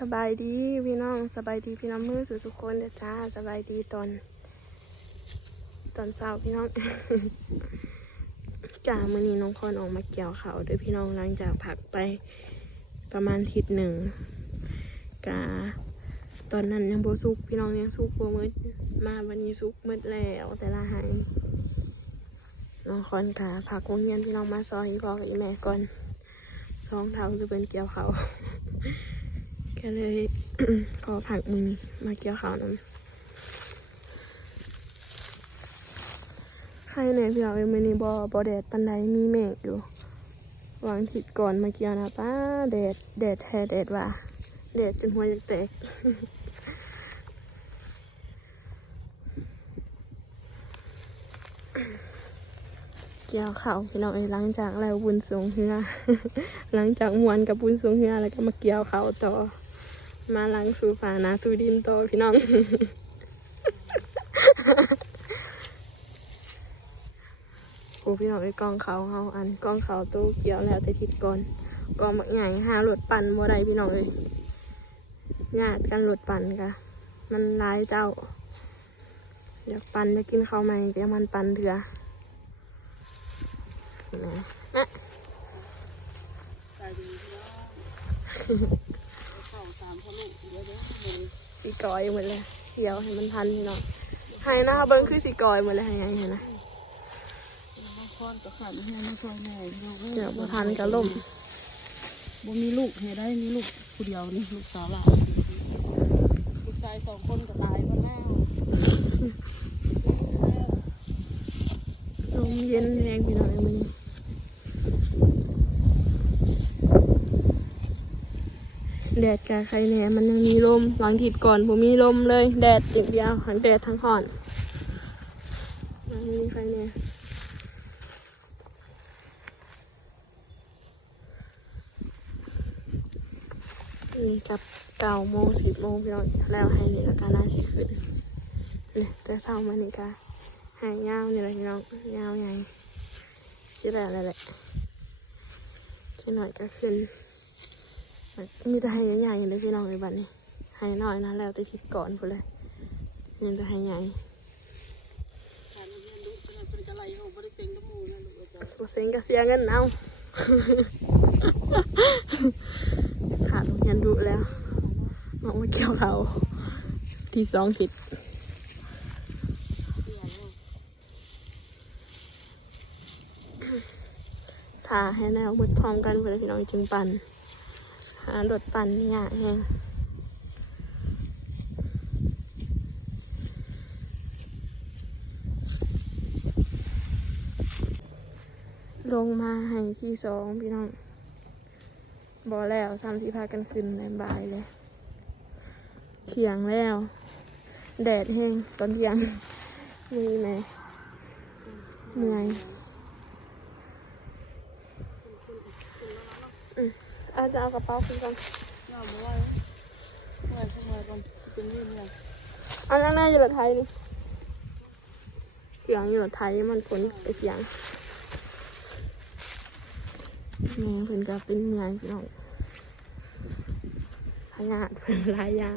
สบายดีพี่น้องสบายดีพี่น้องมือสุสุคนเด้อจ้าสบายดีตอนตอนเช้าพี่น้องจ้ามื่อนี้น้องคอนออกมาเกี่ยวเขาด้วยพี่น้องหลังจากผักไปประมาณทิศหนึ่งกาตอนนั้นยังโบสุกพี่น้องยังสุกโบมืดมาวันนี้สุกมืดแล้วแต่ละหายน้องคอนกาผักวงเย็นพี่น้องมาซอยพ่อกับอีแม่ก่อนสองเท้าจะเป็นเกี่ยวเขา ก็เลยขอผักมือนี้มาเกี่ยวข้าวนำใครเนี่ยพี่เอาเอ็มนี้บอบอแดดปันไดมีเมฆอยู่วางถิดก่อนมาเกี่ยวนะป้าแดดแดดแท้แดดว่าแดดจนหัวจะแตกเกี่ยวข้าวพี่น้องเอ้หลังจากแล้วบุญสูงเฮือหลังจากมวนกับบุญสูงเฮือแล้วก็มาเกี่ยวข้าวต่อ มาล้างสู่ฝานาสู่ดินโตพี่น้องโอ้พี่น้องไอ้กองเขาเฮาอันกองเขาตู้เกี่ยวแล้วแต่ทิศก่อนกองบักใหญ่หารถปั่นบ่ได้พี่น้องเอ้ยญาติกันรถปั่นกะ มันร้ายเจ้าอยากปั่นจะกินข้าวใหม่เดี๋ยวมันปั่นเถื่อนะ สีกอยหมดเลยเกี่ยวให้มันทันพี่น้องให้นะคะเบิ้งคือสีกอยหมดเลยให้ไงเห็นนะมาคอนกับขันให้มาซอยแม่พี่น้องอ้เดี๋ยวบ่ทันก็ล่มบ่มีลูกให้ได้มีลูกผู้เดียวนี่ลูกสาวหลานลูกชายสองคนก็ตายไปแล้วลมเย็นแรงพี่น้องมัน แดดกาใครแหน่มันยังมีลมหลังถิดก่อนผมมีลมเลย แดดอย่างเดียวทั้งแดดทั้งห่อนมันมีใครแหน่นี่กับเก้าโมงสิบโมงพี่น้องแล้วให้นี่แล้วก็น่าที่ขึ้นเนี่ยแต่เช้ามานี่ก็หายยาวนี่แหละพี่น้องยาวใหญ่ที่แบบอะไรแหละที่หน่อยก็ขึ้น มีแต่ให้ใหญ่ๆเลยพี่น้องในบ้านนี้ให้น้อยนะแล้วแต่ทิศก่อนพูดเลยนี่แต่ให้ใหญ่ขาดเงินลูกเป็นเป็นกะไรเขาบ่ได้เซ็งกับหมู่นะลูกอาจารย์ตัวเซ็งก็เสียเงินเอาขาดโรงเรียนดุแล้วมองมาเกี่ยวเขาที่สองทิศเสียแล้วถ่าให้แนวมืดพร้อมกันเพื่อพี่น้องจึงปั่น หารถปั่นนี่ยากแฮงลงมาให้ที่สองพี่น้องบอแล้วสามสี่พากันขึ้นในบ่ายเลยเที่ยงแล้ว แดดแห้งตอนเที่ยงมีไหมเหนื่อย อาจจะเอากระเป๋าขึ้นก่อนย่าบ่ว่าว่าทำไมก่อนเป็นนี่เนี่ยอาข้างหน้าอยู่รถไทยนี่เสียงอยู่รถไทยมันฝนไปเสียงแม่เพิ่นก็เป็นเมืองพี่น้องพยาธิเพิ่นหลายอย่าง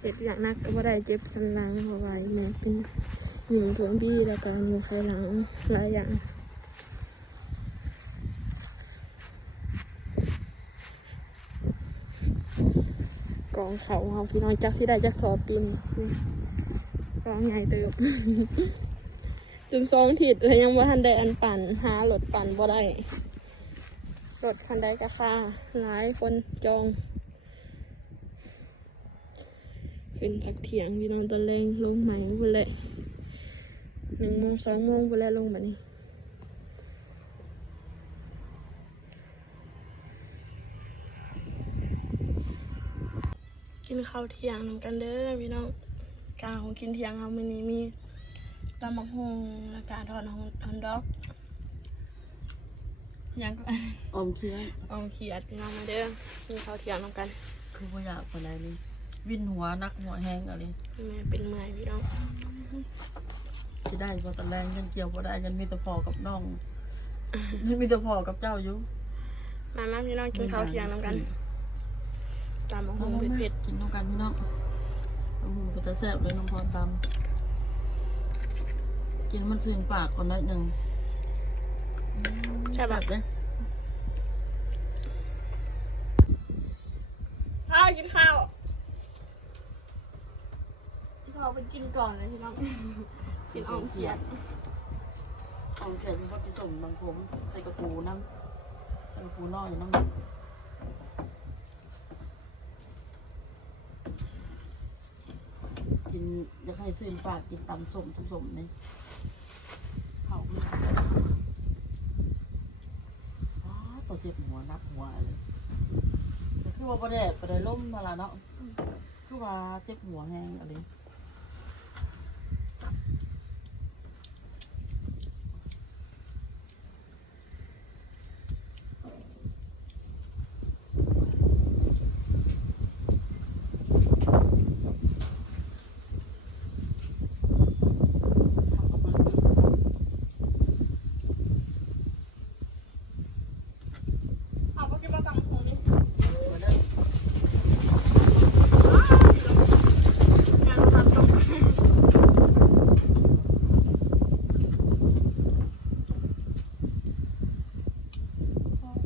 เป็ดอย่างนักก็บ่ได้เจ็บสันหลังเพราะว่าแม่เป็นหนึ่งถุงบี้แล้วก็หนึ่งไขหลังหลายอย่าง องเขาเขาพี่น้อยจักที่ได้จักสอบปินกองใหญ่เติบจนสองถิดแล้วยังว่าทันได้อันปั่นหารถปั่นบ่ได้รถคันใดก็ค่าหลายคนจอง ขึ้นพักเถียงพี่น้องตอนแรงลงใหม่พุ่นเลยหนึ่งโมงสองโมงพุ่นแล้วลงแบบนี้ ข้าวเที่ยงนำกันเด้อพี่น้องกาของกินเที่ยงเอามื้อนี้มีตำบักฮงแล้วก็ทอดฮอนฮอนดอกหยังก็ออมเคี้ยวออมเขียดพี่น้องมาเด้อกินข้าวเที่ยงนำกัน คือบ่อยากปานใดนี่วินหัวนักหัวแห้งเอะไรแม่เป็นเมื่อยพี่น้องสิได้บ่ตะแรงยันเกี่ยวบ่ได้ยันมีแต่พ่อกับน้องยันมีแต่พ่อกับเจ้าอยู่มามาพี่น้องกินข้าวเที่ยงนำกัน ตามมะฮเอางมาเผ็ดกินน้ำกันพี่น้องน้ำหูก็จะแซ่บเลยน้ำพรตำกินมันซึมปากก่อนหนิดหนึ่งๆใช่ปะเลยข้าวกินข้าวเราไปกินก่อนเลยพี่น้องกินอ่อมเขียดอ่อมเขียดเป็นพวกที่ส่งบางผมใส่กระปูน้ำใส่กระปูน้อยน้ำ นอยากให้ซื้อปากกินตำส้มทุกส้มเลยเขาไม่ว้าตัวเจ็บหัวนับหัวเลยแต่คือว่าประเดดประเดดล่มมาละเนาะคือว่าเจ็บหัวแห้งอะไร เอาไปกินมาตังหงนี่งานทำตก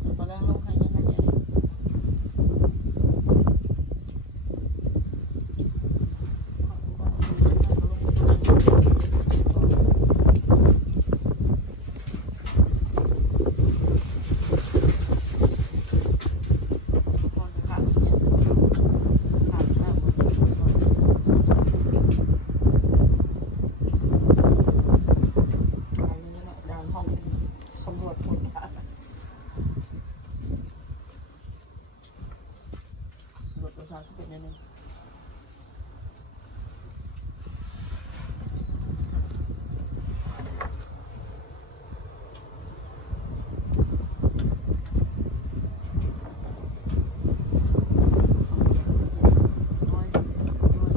จะตอนแรกลงให้ยังไงเนี่ยห้องสำรวจคนค่ะ รถประชาชนเป็นยังไงน้อยน้อย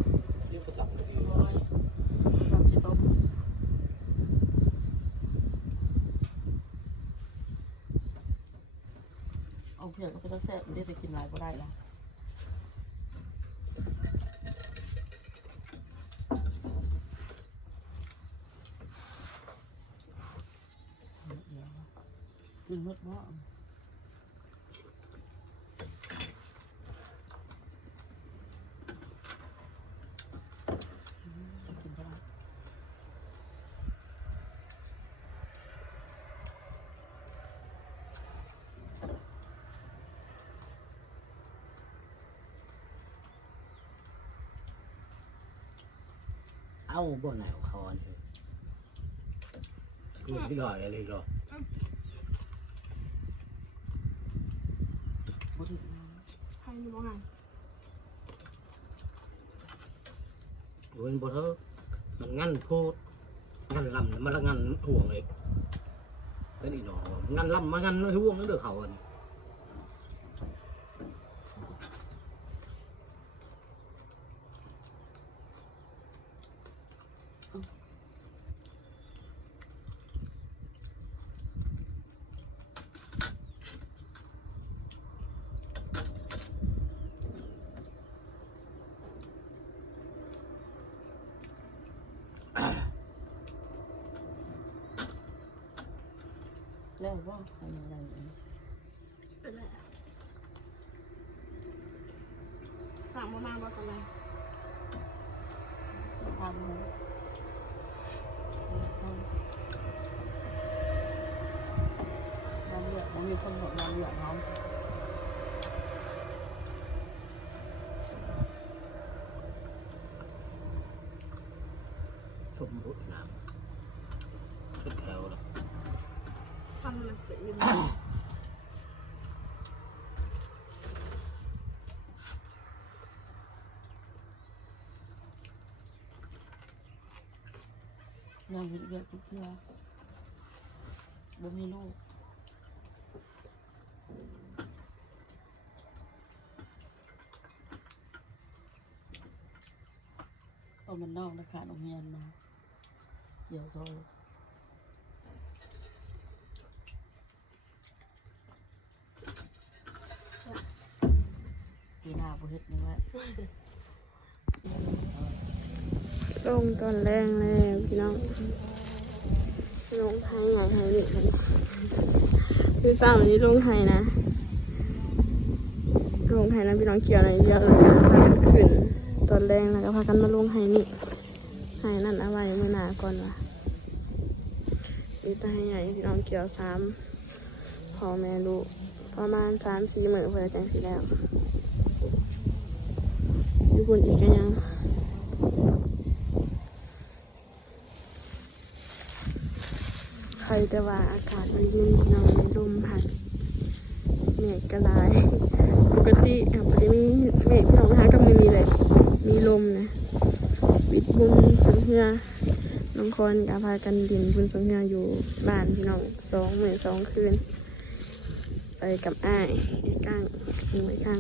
เรียกกระตับเลย น้อยทำจิตตกเอาเผื่อก็ไป จะแซ่บได้กินหลายก็ได้ละกินหมดว่ากินได้ เอ้าบ่ไหนของเขาอันนี้นี่ที่ลอยอะไรก็บ่ถึงใครอยู่บ้างไงเว้นบ่เถอะมันงั้นพูดงั้นลำมันละงั้นห่วงเลยเป็นอีหนองั้นลำมันงั้นห่วงนั่นเด้อเขาอันนี้ แล้วว่าทำอะไรอย่างนี้เป็นไรอะสั่งมามาบอกกันเลยทำเลยน้ำเหลืองมันมีคนบอกน้ำเหลืองเขา ชมรุดน้ำขึ้นแถวแล้ว ทำมันเสร็จอยู่ ยังเห็นเยอะทุกเทื่อบ่มีลูกเอามันนอกนะคะโรงเรียนมาเดี๋ยวโซ่ปีหน้าบ่เฮ็ดนี่ไว้ ลงตอนแรกแล้วพี่น้องลงไทยใหญ่ไทยเด็กคือสาววันนี้ลงไทยนะลงไทยนะพี่น้องเกี่ยวอะไรเยอะเลยนะพากันขึ้นตอนแรกแล้วก็พากันมาลงไทยนี่ไทยนั่นเอาไว้เมื่อหนาก่อนวะนี่ตาใหญ่พี่น้องเกี่ยวซ้ำพอแม่ลูกประมาณสามสี่หมื่นเพื่อแจังสีแล้วอยู่บนอีกก็ยัง ใครจะว่าอากาศมันเย็นนอนลมพัดเมฆกระลายปกติอะปกติมีเมฆพี่น้องนะคะก็ไม่มีเลย มีลมนะวิดบุญสังเฮือน้องคอนกับพากันดินบุญสังเฮืออยู่บ้านพี่น้องสองหมื่นสองคืนไปกับอ้ายไอ้ก้างมือก้าง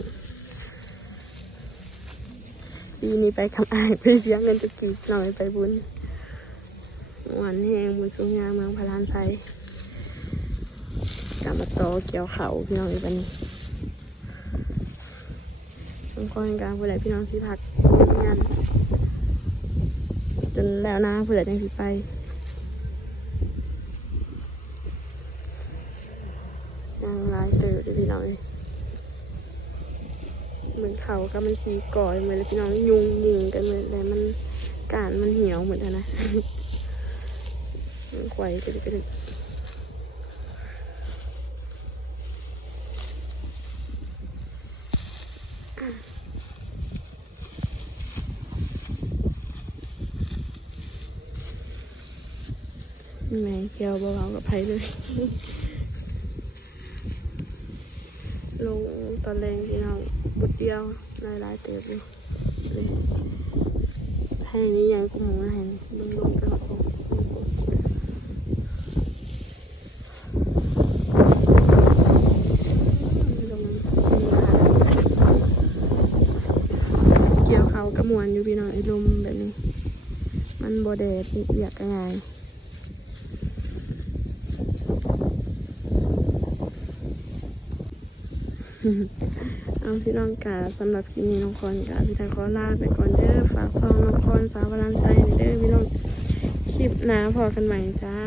ปีนี้ไปกับอ้ายไปเสียเงินจะกี่หน่อยไปบุญ หวานแหงบุญสูงงามเมืองพารานไซกลับมาต่อเกี่ยวเขาพี่น้องอีกวันนี้ต้องคอยการเพื่อพี่น้องสิพักงานจนแล้วนะเพื่อจังสิไปยังลายเติบเลยพี่น้องเอ้ยเหมือนเขาก็มันสีก่อยเหมือนพี่น้องยุงยิงกันเหมือนแต่มันการมันเหี่ยวเหมือนกันนะ มันไขว่กระดิกกระดิกแม่เกี่ยวเบาๆกับไผเลยลงตอนแรงพี่น้องบุดเดียวลายลายๆเติบอยู่เลยให้นี้ยังกุ้งหมูนะให้นี่ลงลงไปหอดลง เกี่ย วเขากระมวลอยู่พี่น้องไอ้ลมแบบนี้ มันโบเดดอยากกระไงเอาพี่น้องกาสำหรับที่นี้น้องคอนกาพี่ทาขอลาไปก่อนเด้อฝากซองน้องคอนสาววลันใจเด้อพี่น้องคลิปหนาพอกันใหม่จ้า